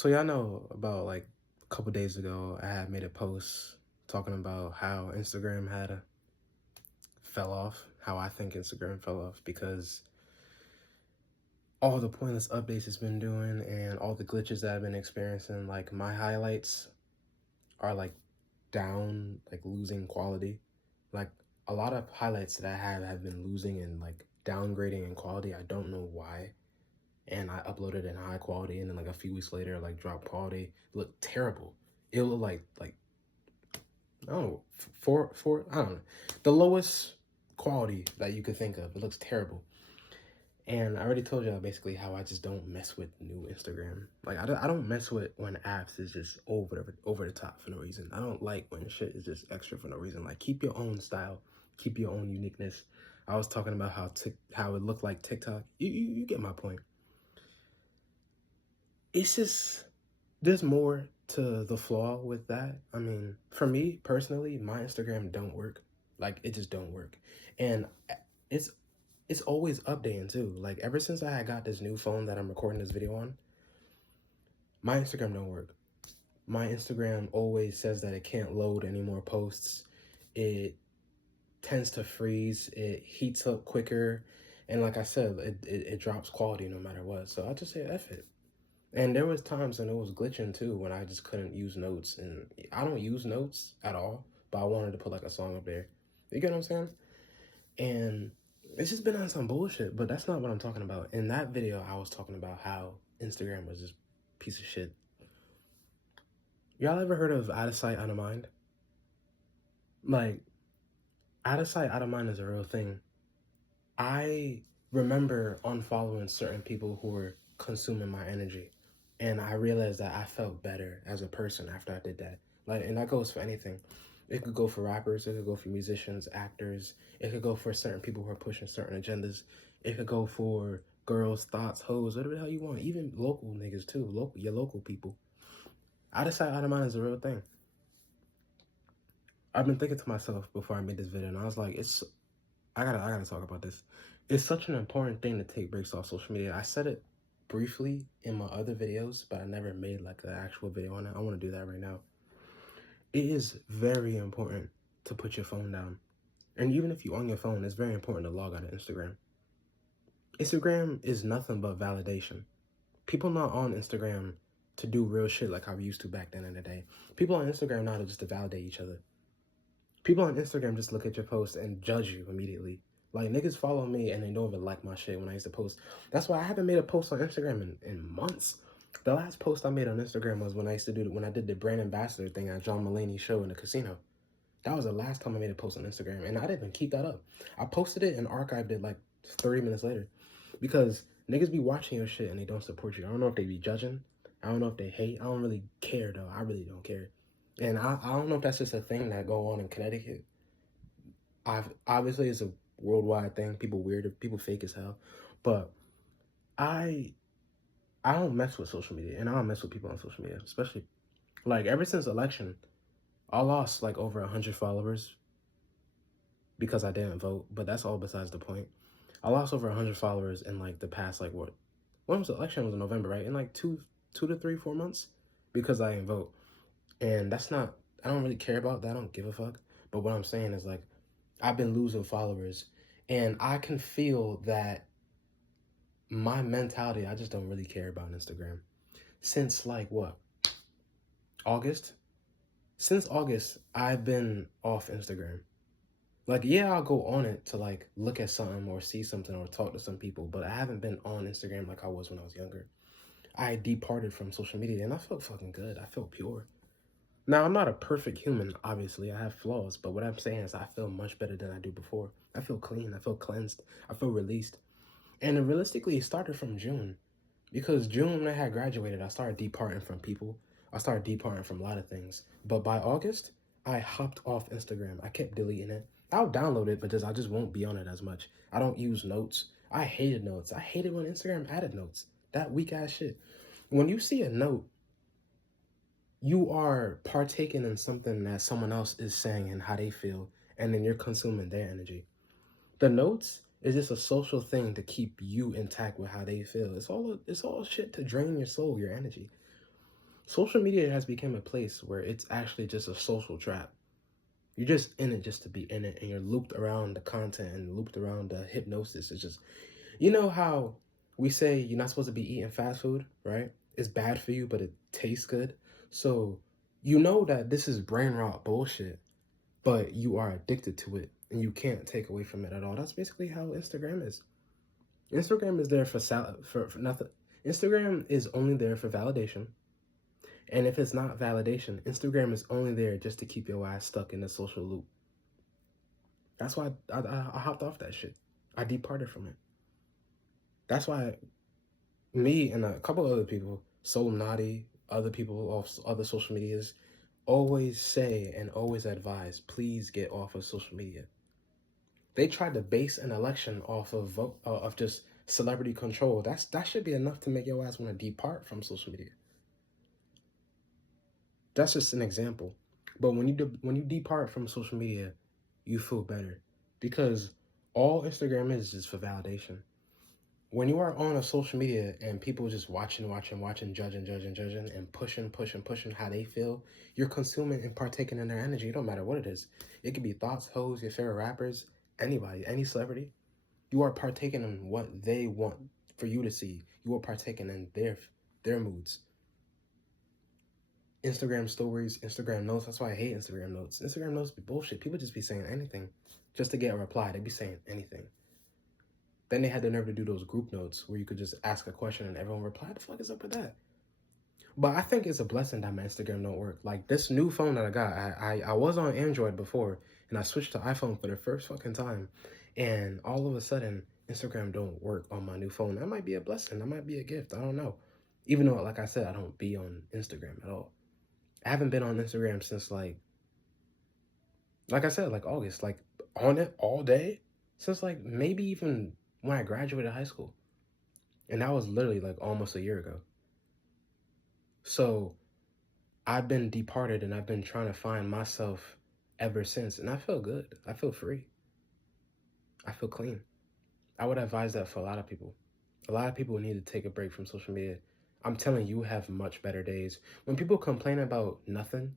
So y'all know about like a couple days ago, I had made a post talking about how Instagram had fell off, how I think Instagram fell off because all the pointless updates it's been doing and all the glitches that I've been experiencing, like my highlights are like down, like losing quality. Like a lot of highlights that I have been losing and like downgrading in quality. I don't know why. And I uploaded in high quality and then like a few weeks later like dropped quality. It looked terrible. It looked like oh, four, I don't know, the lowest quality that you could think of. It looks terrible. And I already told y'all basically how I just don't mess with new Instagram. Like I don't mess with when apps is just over the top for no reason. I don't like when shit is just extra for no reason. Like keep your own style, keep your own uniqueness. I was talking about how it looked like TikTok. You get my point. It's just there's more to the flaw with that. I mean, for me personally, my Instagram don't work. Like it just don't work. And it's it's always updating too. Like ever since I had got this new phone that I'm recording this video on, my Instagram don't work. My Instagram always says that it can't load any more posts. It tends to freeze. It heats up quicker. And like I said, it drops quality no matter what. So I just say F it. And there was times when it was glitching too, when I just couldn't use notes. And I don't use notes at all, but I wanted to put like a song up there. You get what I'm saying? And it's just been on some bullshit, but that's not what I'm talking about. In that video, I was talking about how Instagram was just a piece of shit. Y'all ever heard of out of sight, out of mind? Like, out of sight, out of mind is a real thing. I remember unfollowing certain people who were consuming my energy. And I realized that I felt better as a person after I did that. Like, and that goes for anything. It could go for rappers, it could go for musicians, actors, it could go for certain people who are pushing certain agendas. It could go for girls, thoughts, hoes, whatever the hell you want. Even local niggas too, your local people. Out of sight, out of mind is a real thing. I've been thinking to myself before I made this video, and I was like, I gotta talk about this. It's such an important thing to take breaks off social media. I said it briefly in my other videos, but I never made like an actual video on it. I want to do that right now. It is very important to put your phone down. And even if you're on your phone, it's very important to log out of Instagram. Instagram is nothing but validation. People not on Instagram to do real shit like how we used to back then in the day. People on Instagram now to just to validate each other. People on Instagram just look at your post and judge you immediately. Like niggas follow me and they don't even like my shit when I used to post. That's why I haven't made a post on Instagram in months. The last post I made on Instagram was when I used to when I did the brand ambassador thing at John Mulaney's show in the casino. That was the last time I made a post on Instagram, and I didn't even keep that up. I posted it and archived it like 30 minutes later because niggas be watching your shit and they don't support you. I don't know if they be judging. I don't know if they hate. I don't really care though. I really don't care. And I don't know if that's just a thing that go on in Connecticut. Obviously it's a worldwide thing. People weird, people fake as hell. But I I don't mess with social media, and I don't mess with people on social media, especially like ever since election. I lost like over 100 followers because I didn't vote, but that's all besides the point. I lost over 100 followers in like the past like what? When was the election? It was in November, right? In like two to three, 4 months because I didn't vote. And that's not, I don't really care about that. I don't give a fuck. But what I'm saying is like, I've been losing followers and I can feel that my mentality, I just don't really care about Instagram. Since like what? August? Since August, I've been off Instagram. Like, yeah, I'll go on it to like look at something or see something or talk to some people, but I haven't been on Instagram like I was when I was younger. I departed from social media and I felt fucking good. I felt pure. Now, I'm not a perfect human, obviously. I have flaws, but what I'm saying is I feel much better than I do before. I feel clean. I feel cleansed. I feel released. And realistically, it started from June. Because June, when I had graduated, I started departing from people. I started departing from a lot of things. But by August, I hopped off Instagram. I kept deleting it. I'll download it, but I just won't be on it as much. I don't use notes. I hated notes. I hated when Instagram added notes. That weak ass shit. When you see a note, you are partaking in something that someone else is saying and how they feel, and then you're consuming their energy. The notes is just a social thing to keep you intact with how they feel. It's all shit to drain your soul, your energy. social media has become a place where it's actually just a social trap. You're just in it just to be in it, and you're looped around the content and looped around the hypnosis. It's just, you know how we say you're not supposed to be eating fast food, right? It's bad for you, but it tastes good. So you know that this is brain rot bullshit, but you are addicted to it and you can't take away from it at all. That's basically how Instagram is. Instagram is there for nothing. Instagram is only there for validation. And if it's not validation, Instagram is only there just to keep your ass stuck in a social loop. That's why I hopped off that shit. I departed from it. That's why me and a couple other people, Soul Naughty, other people off other social medias, always say and always advise, please get off of social media. They tried to base an election off of just celebrity control. That should be enough to make your ass want to depart from social media. That's just an example. But when you depart from social media, you feel better because all Instagram is for validation. When you are on a social media and people just watching, judging, and pushing how they feel, you're consuming and partaking in their energy. It don't matter what it is. It could be thoughts, hoes, your favorite rappers, anybody, any celebrity. You are partaking in what they want for you to see. You are partaking in their moods. Instagram stories, Instagram notes. That's why I hate Instagram notes. Instagram notes be bullshit. People just be saying anything just to get a reply. They be saying anything. Then they had the nerve to do those group notes where you could just ask a question and everyone reply. The fuck is up with that? But I think it's a blessing that my Instagram don't work. Like this new phone that I got, I was on Android before and I switched to iPhone for the first fucking time. And all of a sudden, Instagram don't work on my new phone. That might be a blessing. That might be a gift. I don't know. Even though, like I said, I don't be on Instagram at all. I haven't been on Instagram since like I said, like August, like on it all day since like maybe even when I graduated high school. And that was literally like almost a year ago. So I've been departed and I've been trying to find myself ever since. And I feel good. I feel free. I feel clean. I would advise that for a lot of people. A lot of people need to take a break from social media. I'm telling you, have much better days. When people complain about nothing,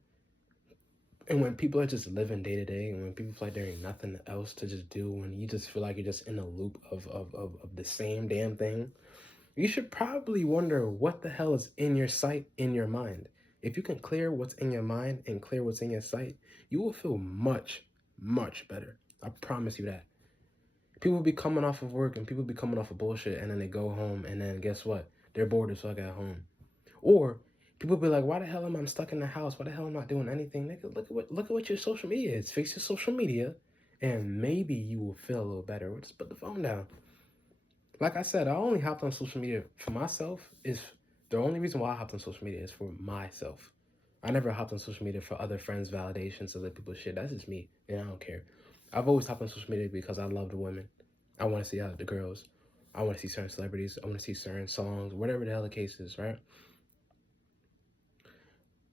and when people are just living day to day, and when people feel like there ain't nothing else to just do, when you just feel like you're just in a loop of the same damn thing, you should probably wonder what the hell is in your sight, in your mind. If you can clear what's in your mind and clear what's in your sight, you will feel much, much better. I promise you that. People be coming off of work and people be coming off of bullshit and then they go home and then guess what? They're bored as fuck at home. Or people be like, why the hell am I stuck in the house? Why the hell am I not doing anything? Nigga, look at what your social media is. Fix your social media and maybe you will feel a little better. Or just put the phone down. Like I said, I only hopped on social media for myself. Is the only reason why I hopped on social media is for myself. I never hopped on social media for other friends' validations, other people's shit. That's just me, and I don't care. I've always hopped on social media because I love the women. I want to see the girls. I want to see certain celebrities. I want to see certain songs, whatever the hell the case is, right?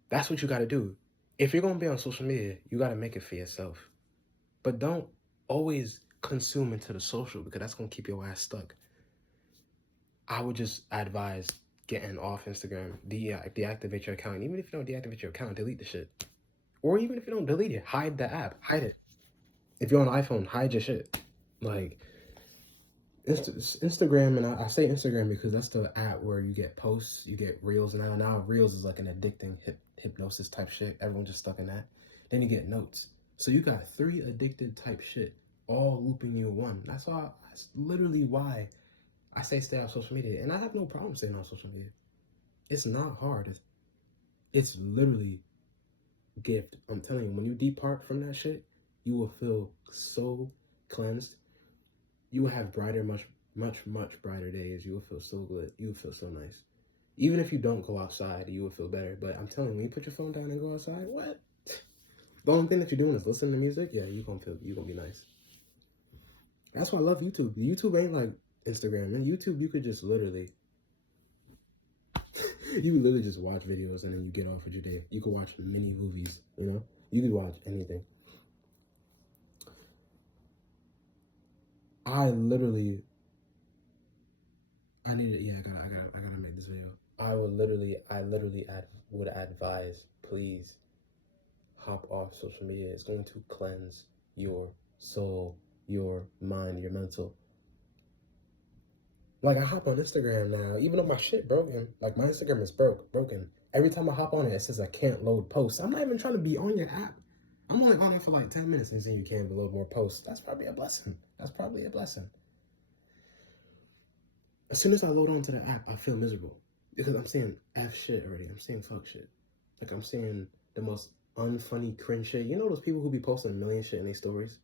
That's what you got to do. If you're going to be on social media, you got to make it for yourself. But don't always consume into the social because that's going to keep your ass stuck. I would just advise getting off Instagram, deactivate your account. Even if you don't deactivate your account, delete the shit. Or even if you don't delete it, hide the app, hide it. If you're on an iPhone, hide your shit. Like Instagram, and I say Instagram because that's the app where you get posts, you get reels. Now reels is like an addicting hypnosis type shit. Everyone's just stuck in that. Then you get notes. So you got 3 addicted type shit, all looping you in one. That's literally why I say stay off social media, and I have no problem staying on social media. It's not hard. It's literally a gift. I'm telling you, when you depart from that shit, you will feel so cleansed. You will have brighter, much brighter days. You will feel so good. You will feel so nice. Even if you don't go outside, you will feel better. But I'm telling you, when you put your phone down and go outside, what? The only thing that you're doing is listening to music. Yeah, you're gonna be nice. That's why I love YouTube. YouTube ain't like Instagram. And YouTube, you could just literally just watch videos and then you get off with your day. You could watch mini movies, you know? You could watch anything. I gotta make this video. I literally would advise, please hop off social media. It's going to cleanse your soul, your mind, your mental. Like, I hop on Instagram now, even though my shit broken. Like, my Instagram is broken. Every time I hop on it, it says I can't load posts. I'm not even trying to be on your app. I'm only on it for like 10 minutes and saying you can't load more posts. That's probably a blessing. That's probably a blessing. As soon as I load onto the app, I feel miserable. Because I'm saying F shit already. I'm saying fuck shit. Like, I'm saying the most unfunny, cringe shit. You know those people who be posting a million shit in their stories?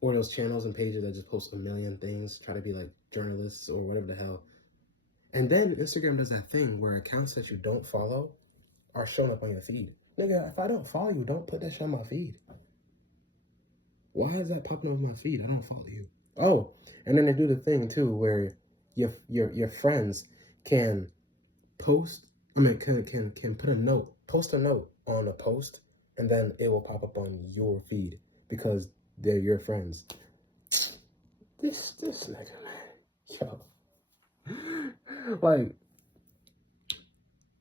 Or those channels and pages that just post a million things, try to be like journalists or whatever the hell. And then Instagram does that thing where accounts that you don't follow are showing up on your feed. Nigga, if I don't follow you, don't put that shit on my feed. Why is that popping up on my feed? I don't follow you. Oh, and then they do the thing too where your friends can post. I mean, can put a note, post a note on a post, and then it will pop up on your feed because they're your friends. This nigga, man, yo, like,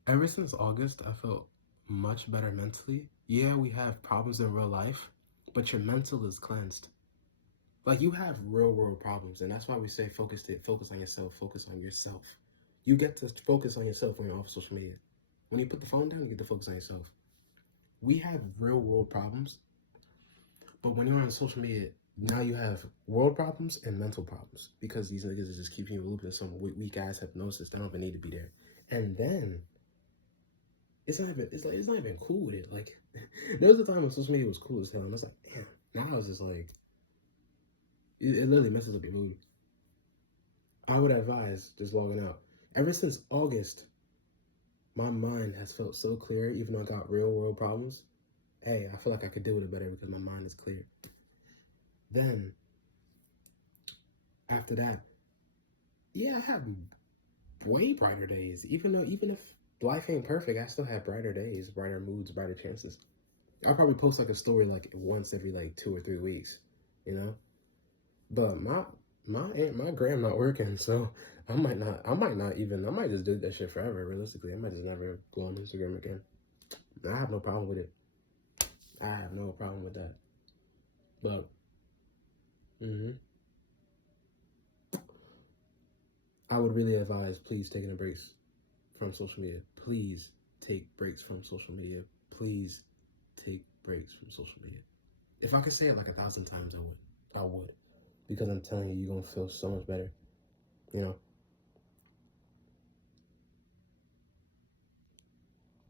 ever since August, I felt much better mentally. Yeah, we have problems in real life, but your mental is cleansed. Like, you have real world problems, and that's why we say focus on yourself, focus on yourself. You get to focus on yourself when you're off social media. When you put the phone down, you get to focus on yourself. We have real world problems, but when you're on social media, now you have world problems and mental problems because these niggas are just keeping you looped in some weak ass hypnosis. They don't even need to be there. And then it's not even cool with it. Like, there was a time when social media was cool as hell, and I was like, damn. Now it's just like it literally messes up your mood. I would advise just logging out. Ever since August, my mind has felt so clear, even though I got real world problems. Hey, I feel like I could deal with it better because my mind is clear. Then, after that, yeah, I have way brighter days. Even if life ain't perfect, I still have brighter days, brighter moods, brighter chances. I'll probably post like a story like once every like 2 or 3 weeks, you know? But my gram not working, so I might just do that shit forever. Realistically, I might just never go on Instagram again. I have no problem with it. I have no problem with that. But I would really advise, please, taking a breaks from social media. Please take breaks from social media. Please take breaks from social media. If I could say it like 1,000 times, I would. Because I'm telling you, you're gonna feel so much better. You know.